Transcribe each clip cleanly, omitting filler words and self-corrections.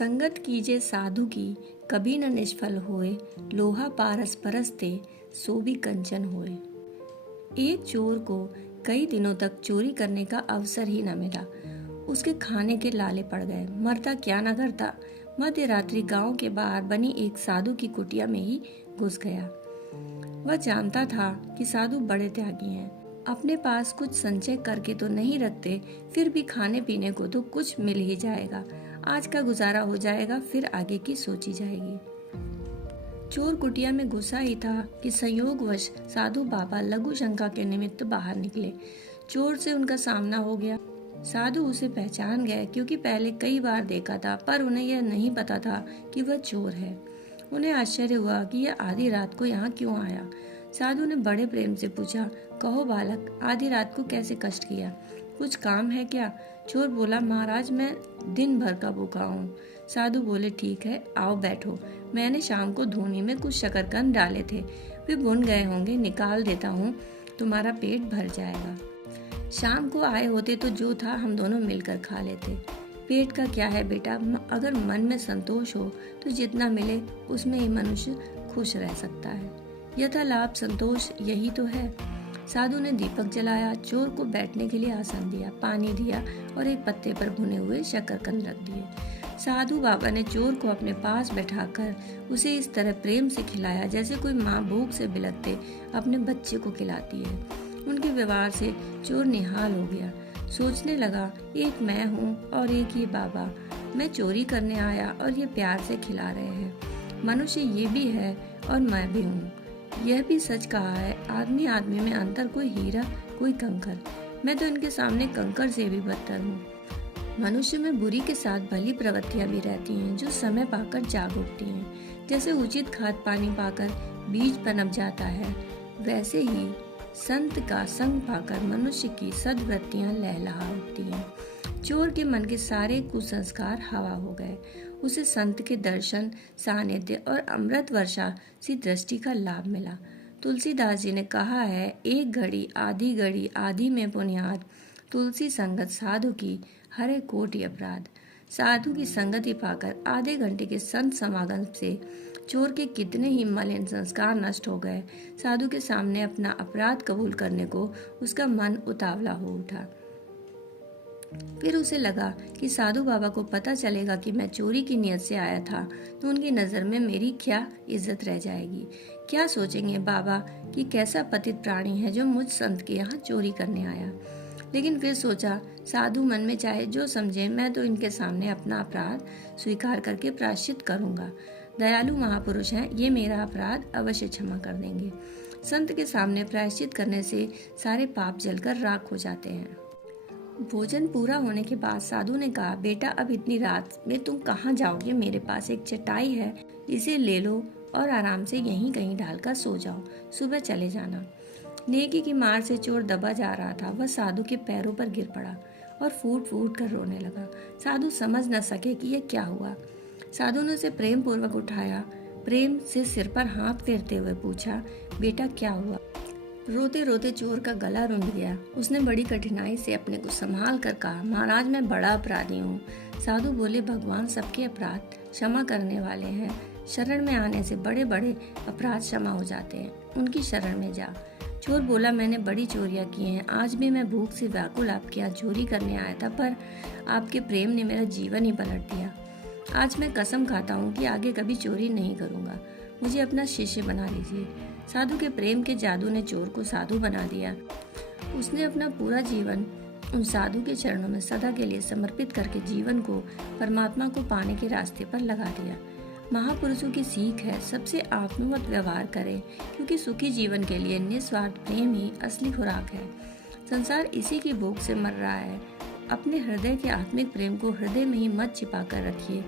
संगत कीजे साधु की कभी न निष्फल होए, लोहा पारस परसते सो भी कंचन होए। एक चोर को कई दिनों तक चोरी करने का अवसर ही न मिला। उसके खाने के लाले पड़ गए, मरता क्या न करता। मध्य रात्रि गांव के बाहर बनी एक साधु की कुटिया में ही घुस गया। वह जानता था कि साधु बड़े त्यागी हैं, अपने पास कुछ संचय करके तो नहीं रखते, फिर भी खाने पीने को तो कुछ मिल ही जाएगा। आज का गुजारा हो जाएगा, फिर आगे की सोची जाएगी। चोर कुटिया में घुसा ही था कि संयोगवश साधु बाबा लघु शंका के निमित्त बाहर निकले। चोर से उनका सामना हो गया। साधु उसे पहचान गए, क्योंकि पहले कई बार देखा था, पर उन्हें यह नहीं पता था कि वह चोर है। उन्हें आश्चर्य हुआ कि यह आधी रात को यहाँ क्यों आया। साधु ने बड़े प्रेम से पूछा, कहो बालक, आधी रात को कैसे कष्ट किया? कुछ काम है क्या? चोर बोला, महाराज मैं दिन भर का भूखा हूँ। साधु बोले, ठीक है, आओ बैठो। मैंने शाम को धूनी में कुछ शकरकंद डाले थे, वे भुन गए होंगे, निकाल देता हूँ, तुम्हारा पेट भर जाएगा। शाम को आए होते तो जो था हम दोनों मिलकर खा लेते। पेट का क्या है बेटा, अगर मन में संतोष हो तो जितना मिले उसमें ही मनुष्य खुश रह सकता है। यथालाभ संतोष यही तो है। साधु ने दीपक जलाया, चोर को बैठने के लिए आसन दिया, पानी दिया और एक पत्ते पर भुने हुए शकरकंद रख दिए। साधु बाबा ने चोर को अपने पास बैठाकर उसे इस तरह प्रेम से खिलाया जैसे कोई माँ भूख से बिलखते अपने बच्चे को खिलाती है। उनके व्यवहार से चोर निहाल हो गया। सोचने लगा, एक मैं हूँ और एक ये बाबा। मैं चोरी करने आया और ये प्यार से खिला रहे हैं। मनुष्य ये भी है और मैं भी हूँ। यह भी सच कहा है, आदमी आदमी में अंतर, कोई हीरा कोई कंकर। मैं तो इनके सामने कंकर से भी बदतर हूँ। मनुष्य में बुरी के साथ भली प्रवृत्तियां भी रहती हैं, जो समय पाकर जाग उठती हैं। जैसे उचित खाद पानी पाकर बीज पनप जाता है, वैसे ही संत का संग पाकर मनुष्य की सद्वृत्तियां लहलहा उठती हैं। चोर के मन के सारे कुसंस्कार हवा हो गए। उसे संत के दर्शन, सानिध्य और अमृत वर्षा सी दृष्टि का लाभ मिला। तुलसीदास जी ने कहा है, एक घड़ी आधी में बुनियाद, तुलसी संगत साधु की हरे कोटि अपराध। साधु की संगति पाकर आधे घंटे के संत समागम से चोर के कितने ही मलिन संस्कार नष्ट हो गए। साधु के सामने अपना अपराध कबूल करने को उसका मन उतावला हो उठा। फिर उसे लगा कि साधु बाबा को पता चलेगा कि मैं चोरी की नियत से आया था, तो उनकी नज़र में मेरी क्या इज्जत रह जाएगी। क्या सोचेंगे बाबा कि कैसा पतित प्राणी है जो मुझ संत के यहाँ चोरी करने आया। लेकिन फिर सोचा, साधु मन में चाहे जो समझे, मैं तो इनके सामने अपना अपराध स्वीकार करके प्रायश्चित करूंगा। दयालु महापुरुष हैं, ये मेरा अपराध अवश्य क्षमा कर देंगे। संत के सामने प्रायश्चित करने से सारे पाप जलकर राख हो जाते हैं। भोजन पूरा होने के बाद साधु ने कहा, बेटा अब इतनी रात में तुम कहाँ जाओगे? मेरे पास एक चटाई है, इसे ले लो और आराम से यहीं कहीं डालकर सो जाओ, सुबह चले जाना। नेकी की मार से चोर दबा जा रहा था। वह साधु के पैरों पर गिर पड़ा और फूट फूट कर रोने लगा। साधु समझ न सके कि यह क्या हुआ। साधु ने उसे प्रेम पूर्वक उठाया, प्रेम से सिर पर हाथ फेरते हुए पूछा, बेटा क्या हुआ? रोते रोते चोर का गला रुंध गया। उसने बड़ी कठिनाई से अपने को संभाल कर कहा, महाराज मैं बड़ा अपराधी हूँ। साधु बोले, भगवान सबके अपराध क्षमा करने वाले हैं। शरण में आने से बड़े बड़े अपराध क्षमा हो जाते हैं, उनकी शरण में जा। चोर बोला, मैंने बड़ी चोरियां की हैं, आज भी मैं भूख से व्याकुल आपके यहाँ चोरी करने आया था, पर आपके प्रेम ने मेरा जीवन ही पलट दिया। आज मैं कसम खाता हूँ कि आगे कभी चोरी नहीं करूँगा, मुझे अपना शिष्य बना लीजिए। साधु के प्रेम के जादू ने चोर को साधु बना दिया। उसने अपना पूरा जीवन उन साधु के चरणों में सदा के लिए समर्पित करके जीवन को परमात्मा को पाने के रास्ते पर लगा दिया। महापुरुषों की सीख है, सबसे आत्मवत व्यवहार करें, क्योंकि सुखी जीवन के लिए निस्वार्थ प्रेम ही असली खुराक है। संसार इसी की भूख से मर रहा है। अपने हृदय के आत्मिक प्रेम को हृदय में ही मत छिपा कर रखिए।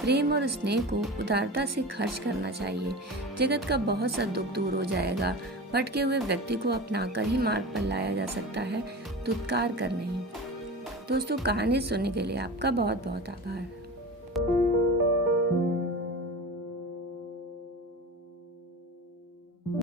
प्रेम और स्नेह को उदारता से खर्च करना चाहिए। जगत का बहुत सा दुख दूर हो जाएगा। भटके हुए व्यक्ति को अपनाकर ही मार्ग पर लाया जा सकता है, दुत्कार कर नहीं। दोस्तों, कहानी सुनने के लिए आपका बहुत बहुत आभार।